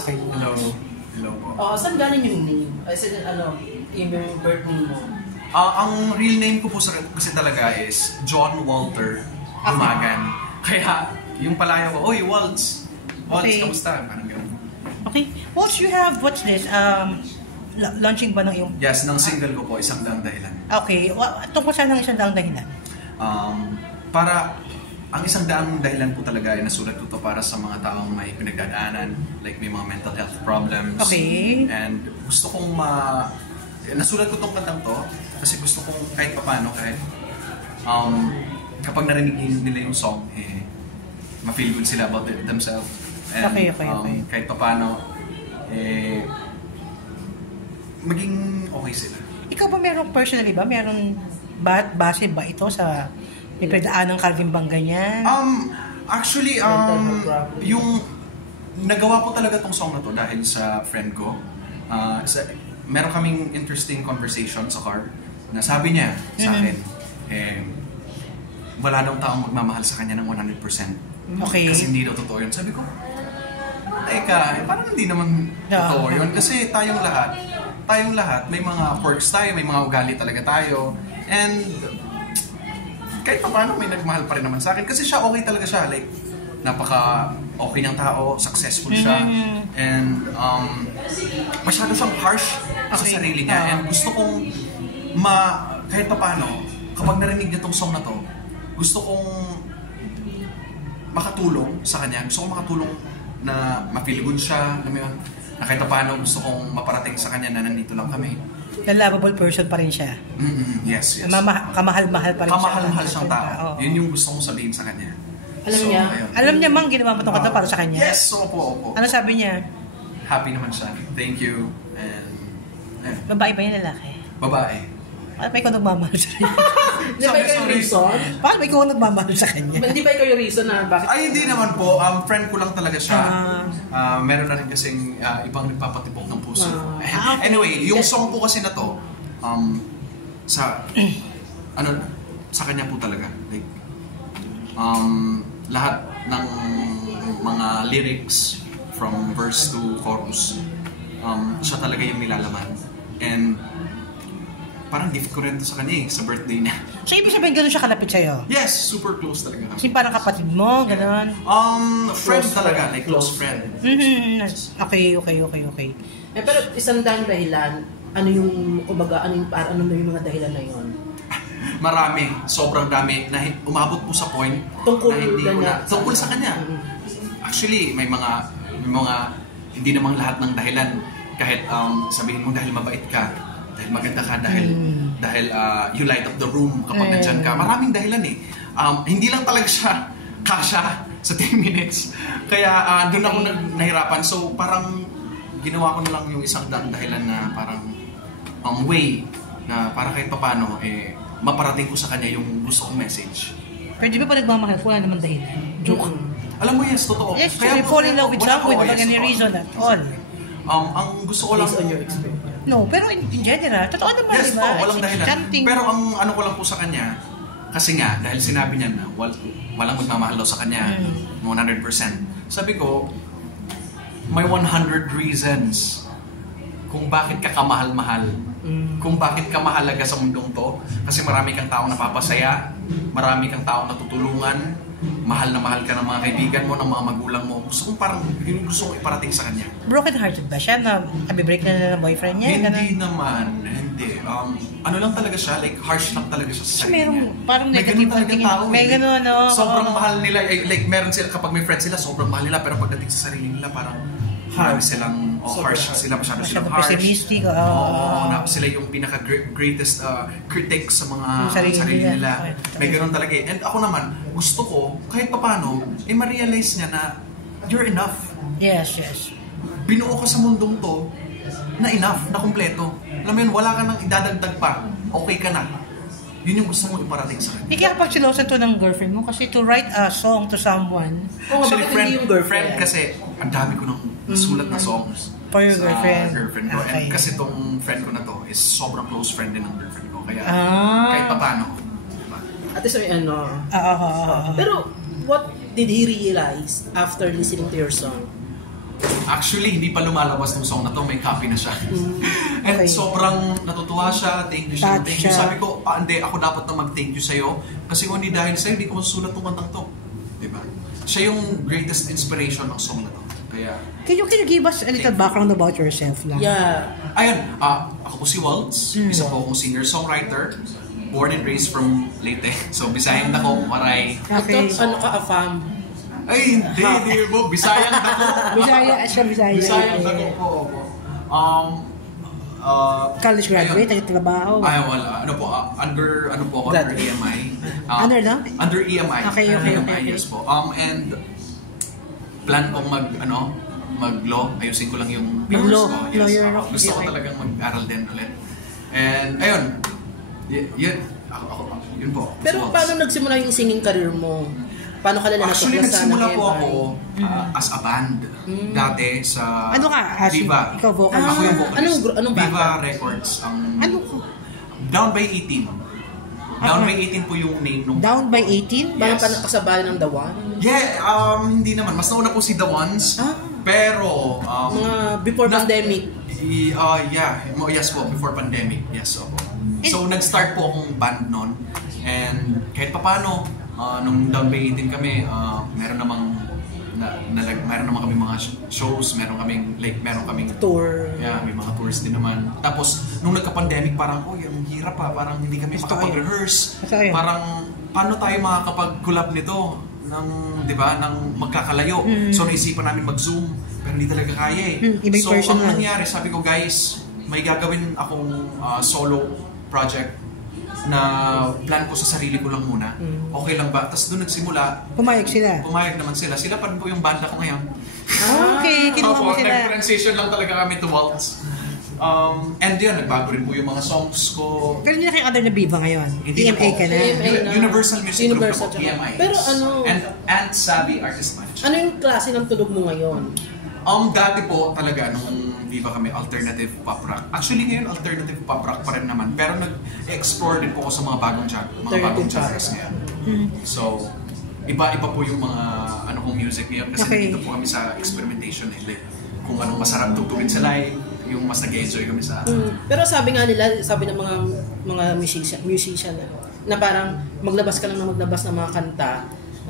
Okay. Hello. Hello po. Saan galing yung name? Yung birth name mo? Ang real name ko po kasi talaga is John Walter Dumagan. Kaya, yung palayo ko, oy, Waltz. Waltz, Okay. kamusta? Parang gano'n. Okay. What's this? Launching ba ng iyong... Yes, ng single ko po, Isang Daang Dahilan. Okay. Tungkol saan ng isang daang dahilan? Ang Isang Daang Dahilan po talaga ay nasulat ko to para sa mga taong may pinagdadaanan, like may mga mental health problems. Okay. And gusto kong nasulat ko tong kantang to kasi gusto kong kahit papaano, kapag narinig nila yung song, ma-feel good sila about themselves. And Okay. kahit papaano, maging okay sila. Ikaw ba personally ba? Base ba ito sa may pagdaan ng Calvin bang ganyan? Actually, yung nagawa po talaga tong song na to dahil sa friend ko. Meron kaming interesting conversation sa car na sabi niya sa akin, wala daw taong magmamahal sa kanya ng 100%. Okay. Kasi hindi daw totoo yun. Sabi ko, teka, parang hindi naman totoo yun. Kasi tayong lahat, may mga quirks tayo, may mga ugali talaga tayo. And kahit pa paano may nagmahal pa rin naman sa akin. Kasi siya, okay talaga siya. Like, napaka-okay ng tao, successful siya. And masyado siyang harsh sa sarili niya. And gusto kong kahit pa paano, kapag narinig niya tong song na to, gusto kong makatulong sa kanya. Gusto kong makatulong na ma-feel good siya. Alam mo yun? Na kahit pa paano, gusto kong maparating sa kanya na nandito lang kami. Na lovable person pa rin siya. Yes. Kamahal-mahal pa rin siya. Kamahal-mahal siyang tao. Yun yung gusto kong sabihin sa kanya. Alam niya mang ginawa mo itong kanta para sa kanya? Yes, opo. Ano sabi niya? Happy naman siya. Thank you. And Babae ba yung lalaki? babae. Paano ba ikaw nagmamahal sa kanya? Hindi ba ikaw yung reason? Paano ba ikaw nagmamahal sa kanya? Hindi ba ikaw yung reason na bakit? Ay, hindi naman po. Friend ko lang talaga siya. Meron na rin kasing ibang nagpapatibok ng puso. Okay. Anyway, yung song po kasi na to, sa kanya po talaga. Like, lahat ng mga lyrics from verse to chorus, siya talaga yung nilalaman. And parang gift ko rin to sa kanya sa birthday niya. So, ibig sabihin gano'n siya kalapit sa'yo? Yes, super close talaga. Kasi parang kapatid mo, gano'n? Friend talaga, like close friend. Okay. Pero Isang Daang Dahilan, ano yung mga dahilan na yun? Marami, sobrang dami na umabot po sa point Tungkol tungkol sa kanya. Actually, may mga hindi namang lahat ng dahilan. Kahit sabihin mo dahil mabait ka, dahil maganda ka, dahil you light up the room kapag nandyan ka. Maraming dahilan hindi lang talaga siya kasha sa 10 minutes. Kaya doon ako nahirapan. So parang ginawa ko na lang yung isang dahilan na parang way na para kahit paano maparating ko sa kanya yung gusto kong message. Pero di ba pa nagmamahal ko, wala naman dahilan? Joke. Alam mo, yes, totoo. Yes, you fall in love with someone without any reason at all. Ang gusto ko lang... Based on your experience. No, pero in general, totoo naman, yes, diba? po, walang dahilan. Something... Pero ang ano ko lang po sa kanya, kasi nga, dahil sinabi niya na walang magmamahal daw sa kanya, 100%. Sabi ko, may 100 reasons kung bakit ka kamahal-mahal. Kung bakit ka mahalaga sa mundong to. Kasi marami kang taong napapasaya, marami kang taong natutulungan, mahal na mahal ka ng mga kaibigan mo, ng mga magulang mo. Gusto kong parang, yun gusto kong iparating sa kanya. Broken hearted ba siya na break na ng boyfriend niya? Hindi naman, hindi. Ano lang talaga siya, like harsh lang talaga siya sa sarili niya. Parang negative ang tingin. May ganun, no? Sobrang mahal nila, like meron sila, kapag may friends sila, sobrang mahal nila, pero pagdating sa sarili nila, parang harsh silang, harsh sila, masyado silang harsh. Pessimistic. Sila yung pinaka-greatest critic sa mga sarili nila. May ganun talaga eh. And ako naman, gusto ko, kahit paano, ma-realize niya na you're enough. Yes. Binuo ka sa mundong to na enough, na kumpleto. Alam mo yun, wala ka nang idadagdag pa. Okay ka na. Yun yung gusto mong iparating sa kanya. Hindi kaya kapag silosan to ng girlfriend mo kasi to write a song to someone. Actually, friend kasi, ang dami ko nang nasulat na songs. For your girlfriend? Girlfriend ko. Okay. And kasi tong friend ko na to is sobrang close friend din ng girlfriend ko. Kaya kahit pa paano. Diba? At least may Pero what did he realize after listening to your song? Actually, hindi pa lumalabas ng song na to, may copy na siya. And Okay. sobrang natutuwa siya, thank you siya, Touch thank you. siya. Sabi ko, hindi, ako dapat na mag-thank you sa'yo. Kasi kung hindi dahil sa'yo, hindi ko masusulat tong kantang to. Diba? Siya yung greatest inspiration ng song na to. Kaya, Can you give us a little background about yourself lang? Yeah. ayun, ako po si Waltz, isa po akong singer-songwriter, born and raised from Leyte. So, Bisayang dako, maray. Okay. Ano ka, afam? Ay, hindi mo, Bisayang dako. Bisaya, siya Bisaya. Bisayang dako po. College graduate, nagtatrabaho. Ay, wala. Ano po, under po ako, under Graduate. EMI. Under no? Under EMI. Okay, Under okay, EMI, okay. yes po. And plan kong mag-law. Ayusin ko lang yung papers Mag-law, ko. Yes. lawyer, Gusto ko okay. talagang mag-aral din ulit. And, ayun. Yun. Ako, yun po. Pero paano nagsimula yung singing career mo? Paano ka nila Actually, natuklasan nagsimula ng po EMI? ako as a band. Dati sa Ano ka? Viva. Ikaw vocal. Ako yung vocalist. Anong Viva banda? Records. Ano ko? Down by 18. Down by 18 po yung name nung... Down by 18? Parang Yes. kasabayan ng The One? Yeah, hindi naman. Mas nauna po si The Ones. Ah. Pero... Mga before pandemic? Yeah. Yes po, before pandemic. Yes, opo. So, nag-start po akong band nun. And kahit papano, nung Down by 18 kami, meron namang kami mga shows, meron kaming Tour? yeah, may mga tours din naman. Tapos nung nagka-pandemic parang ang hirap parang hindi kami makapag-rehearse. Basta yun. Parang paano tayo makakapag-collab nito ng 'di ba, ng magkakalayo. So naisipan namin mag-Zoom, pero hindi talaga kaya ibang So person ang na. nangyari, sabi ko guys, may gagawin akong solo project na plan ko sa sarili ko lang muna. Okay lang ba? Tapos doon nagsimula, Pumayag sila. pumayag naman sila. Sila pa rin po yung banda ko ngayon. Okay, kinuha mo Opo, sila. nag-transition lang talaga kami to Waltz. And yun, nagbago rin po yung mga songs ko. Pero hindi na kayo other na Viva ngayon. Hindi na EMA po. ka na. EMA. na. Universal Music Universal Group na po, tsaka- EMI. Pero yes. ano- And Savvy Artist Management. Ano yung klase ng tunog mo ngayon? Dati po talaga, nung Viva kami, alternative pop rock. Actually ngayon, alternative pop rock pa rin naman. Pero nag-explore din po ako sa mga bagong Alternative genres ngayon. So, iba-iba po yung mga kong music ngayon. Kasi Okay. nandito po kami sa experimentation nila. Kung anong masarap tugtugin sa live, yung mas nag-enjoy kami sa... Pero sabi nga nila, sabi ng mga musician na parang maglabas ka lang na maglabas ng mga kanta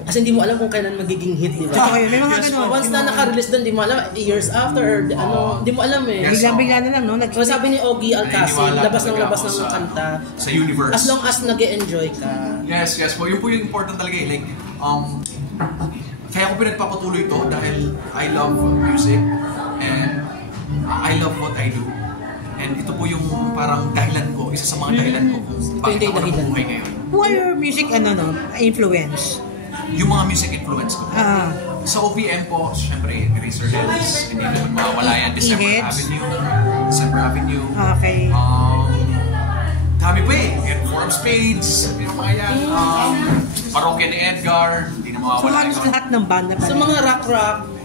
kasi hindi mo alam kung kailan magiging hit, di ba? Okay, may mga Yes, ganun. Once na naka-release doon, di mo alam, years after, or hindi mo alam eh. Yes. Bigla-bigla na lang, no? So sabi ni Ogie Alcacil, Naniniwala labas ng talaga labas ako ng sa- kanta. Sa universe. As long as nag-e-enjoy ka. Yes po. Yun po yung important talaga eh. Like, kaya ako pinagpapatuloy to dahil I love music and I love what I do. And ito po yung parang dahilan ko, isa sa mga dahilan ko kung bakit yung ako dahilan. nabubuhay ngayon. Who are your music, influence? Yung mga music influence ko. Ah, Sa OPM po, syempre, Eraserheads, hindi naman mawala yan. December E-heads. Avenue. okay. Dami pa eh. Four of Spades, yung mga yan. Parokya ni Edgar, hindi na So, mawawala halos yun. lahat ng band na Sa pala. mga rock,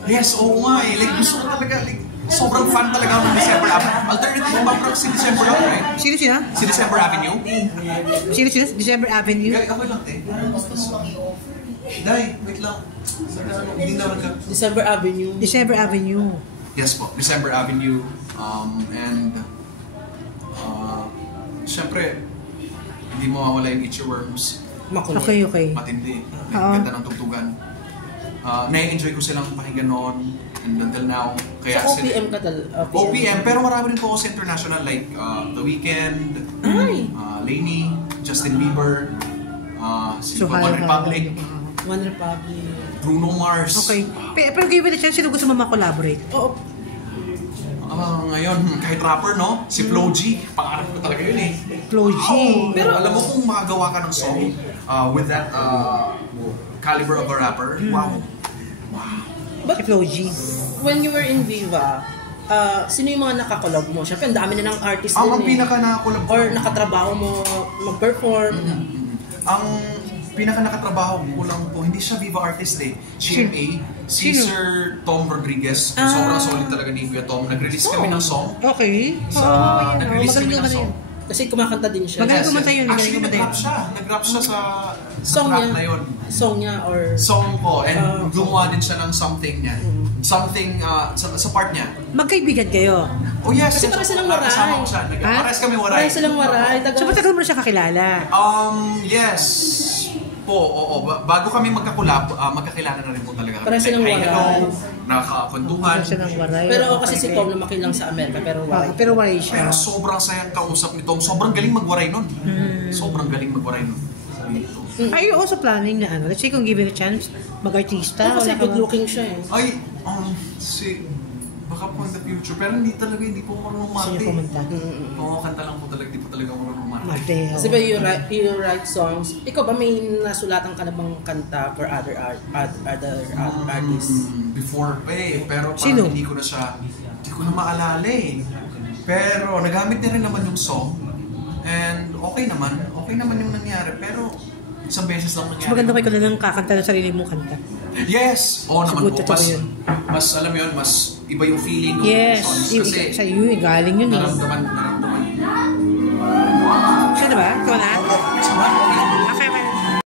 Yes, oo nga eh. Like, gusto ko talaga, like, sobrang fan talaga ako ng December Avenue. Alternative pop rock si December ako eh. Sino sila? Si December Avenue. Sino sila? December Avenue? Okay lang, te. Day, wait lang. Hindi naman ka. December Avenue. December Avenue. Yes po, December Avenue. And, syempre, hindi mo mawala yung Itchy Worms. Makulit. Okay. Matindi. Oo. Ganda ng tugtugan. Na-enjoy ko silang pakinggan noon and until now. Kaya Sa OPM ka OPM, pero marami rin po ako sa international like The Weeknd, Lainey, Justin Bieber, So, One Republic, One Republic. Bruno Mars. Okay. Pero given the chance, sino gusto mo ma-collaborate? Oo. Ngayon, kahit rapper, no? Si Flo G. Pangarap ko talaga yun eh. Flo G. Pero alam mo kung makagawa ka ng song with that caliber of a rapper, wow. Si Flo G. When you were in Viva, sino yung mga nakakolab mo? Siyempre, ang dami na ng artist Ang din eh. pinaka nakakulab Or nakatrabaho mo mag-perform. Ang pinaka nakatrabaho ko lang po, hindi siya Viva artist eh. GMA, si Sino? Sir Tom Rodriguez. Sobrang solid talaga ni Kuya Tom. Nag-release kami ng song. Okay. Nag-release kami magaling ng naman song. yun. Kasi kumakanta din siya. Magaling kumanta yun, magaling Actually, kumanta yun. nag-rap siya. Nag-rap siya sa Song track niya. na yun. Song niya or... Song ko. And Ah, gumawa din siya ng something niya. something sa part niya. Magkaibigan kayo. Oh yes, Kasi yes, parehas silang kasama waray. ko siya. Ha? Parehas kami waray. Parehas silang waray. So, matagal mo na siya kakilala? Yes. Oo. Bago kami magkakilala na rin po talaga kami. Parehas silang waray. Nakakwentuhan. Siya ng waray. Pero kasi si Tom lumaki lang sa Amerika, pero waray. Pero waray siya. Pero sobrang sayang kausap ni Tom. Sobrang galing magwaray nun. Sobrang galing magwaray nun. Are you also planning na let's say kung given a chance, mag-artista? Kasi wala ka good ba? looking siya eh. Ay, baka po in the future. Pero hindi po marunong Sino umarte. pumunta? Oo, kanta lang po talaga. Hindi po talaga marunong umarte. Mate. Kasi ba you write songs? Ikaw ba may nasulatan ka na bang kanta for other artists? Before pa pero parang Sino? hindi ko na maalala eh. Pero nagamit niya rin naman yung song. And okay naman yung nangyari. Pero isang beses lang nangyari. Mas maganda kayo ka na kakanta ng sarili mong kanta. Yes! Oo naman Siguro po. totoo yun. Mas alam mo yun, mas iba yung feeling ng Yes. songs. Kasi Sa iyo, galing yun eh. naramdaman